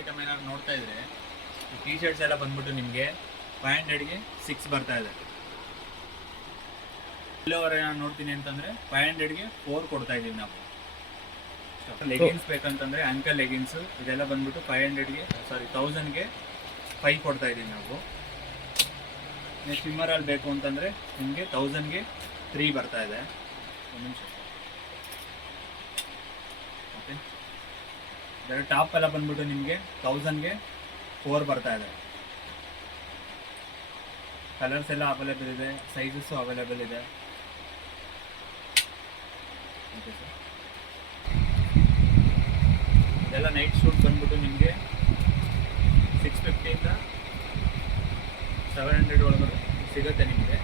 Item ಏನಾದ್ರು ನೋಡ್ತಾ ಇದ್ರೆ ಈ ಟಿ ಶರ್ಟ್ಸ್ ಎಲ್ಲ ಬಂದ್ಬಿಟ್ಟು ನಿಮಗೆ 500ಗೆ 6 ಬರ್ತಾ ಇದೆ. ಇಲ್ಲವರೆ ನಾನು ನೋಡ್ತೀನಿ ಅಂತಂದರೆ 500ಗೆ 4 ಕೊಡ್ತಾ ಇದ್ದೀವಿ ನಾವು. ಲೆಗಿನ್ಸ್ ಬೇಕಂತಂದರೆ ಅಂಕಲ್ ಲೆಗಿನ್ಸು ಇದೆಲ್ಲ ಬಂದ್ಬಿಟ್ಟು 1000ಗೆ 5 ಕೊಡ್ತಾ ಇದ್ದೀವಿ ನಾವು. ಸ್ವಿಮ್ಮರಲ್ಲಿ ಬೇಕು ಅಂತಂದರೆ ನಿಮಗೆ 1000ಗೆ 3 ಬರ್ತಾ ಇದೆ. ಒಂದು ನಿಮಿಷ. ಓಕೆ, ಬೇರೆ ಟಾಪ್ ಎಲ್ಲ ಬಂದ್ಬಿಟ್ಟು ನಿಮಗೆ 1000ಗೆ 4 ಬರ್ತಾ ಇದೆ. ಕಲರ್ಸ್ ಎಲ್ಲ ಅವೈಲೇಬಲ್ ಇದೆ, ಸೈಜಸ್ಸು ಅವೈಲೇಬಲ್ ಇದೆ. ಓಕೆ ಸರ್, ಇದೆಲ್ಲ ನೈಟ್ ಶೂಟ್ ಬಂದ್ಬಿಟ್ಟು ನಿಮಗೆ 650ಇಂದ 700 ಒಳಗಡೆ ಸಿಗುತ್ತೆ ನಿಮಗೆ.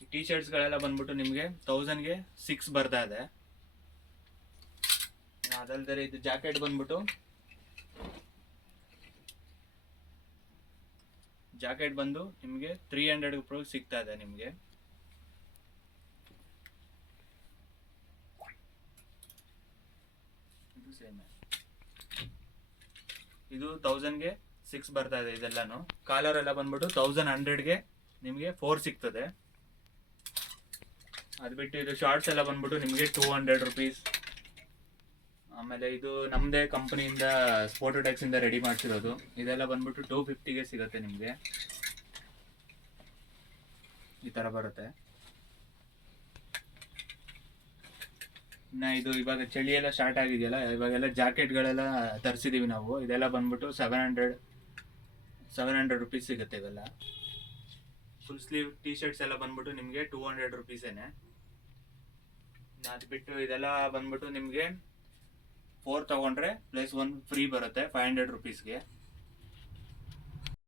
ಈ ಟಿ ಶರ್ಟ್ಸ್ಗಳೆಲ್ಲ ಬಂದ್ಬಿಟ್ಟು ನಿಮಗೆ 1000ಗೆ 6 ಬರ್ತಾ ಇದೆ. ಅದಲ್ಲದೆ ಇದು ಜಾಕೆಟ್ ಬಂದ್ಬಿಟ್ಟು ಜಾಕೆಟ್ ಬಂದು ನಿಮಗೆ 300 ರೂಪಾಯಿ ಸಿಗ್ತಾ ಇದೆ ನಿಮಗೆ. ಇದು ಸೇಮ್, ಇದು 1000ಗೆ 6 ಬರ್ತಾ ಇದೆ. ಇದೆಲ್ಲಾನು ಕಾಲರ್ ಎಲ್ಲ ಬಂದ್ಬಿಟ್ಟು 1100ಗೆ ನಿಮಗೆ 4 ಸಿಗ್ತದೆ. ಅದು ಬಿಟ್ಟು ಇದು ಶಾರ್ಟ್ಸ್ ಎಲ್ಲ ಬಂದ್ಬಿಟ್ಟು ನಿಮಗೆ 200 ರುಪೀಸ್. ಆಮೇಲೆ ಇದು ನಮ್ಮದೇ ಕಂಪನಿಯಿಂದ ಸ್ಪೋರ್ಟೋಟೆಕ್ಸ್ ಇಂದ ರೆಡಿ ಮಾಡಿಸಿರೋದು. ಇದೆಲ್ಲ ಬಂದ್ಬಿಟ್ಟು 250ಗೆ ಸಿಗುತ್ತೆ ನಿಮಗೆ. ಈ ಥರ ಬರುತ್ತೆ. ಇನ್ನು ಇದು ಇವಾಗ ಚಳಿ ಎಲ್ಲ ಸ್ಟಾರ್ಟ್ ಆಗಿದೆಯಲ್ಲ, ಇವಾಗೆಲ್ಲ ಜಾಕೆಟ್ಗಳೆಲ್ಲ ತರಿಸಿದ್ದೀವಿ ನಾವು. ಇದೆಲ್ಲ ಬಂದ್ಬಿಟ್ಟು 700 ರುಪೀಸ್ ಸಿಗುತ್ತೆ. ಇವೆಲ್ಲ ಫುಲ್ ಸ್ಲೀವ್ ಟಿ ಶರ್ಟ್ಸ್ ಎಲ್ಲ ಬಂದ್ಬಿಟ್ಟು ನಿಮಗೆ 200 ರುಪೀಸೇನೆ. ಅದು ಬಿಟ್ಟು ಇದೆಲ್ಲ ಬಂದ್ಬಿಟ್ಟು ನಿಮಗೆ 4 ತಗೊಂಡ್ರೆ +1 ಫ್ರೀ ಬರುತ್ತೆ 500 ರುಪೀಸ್ಗೆ.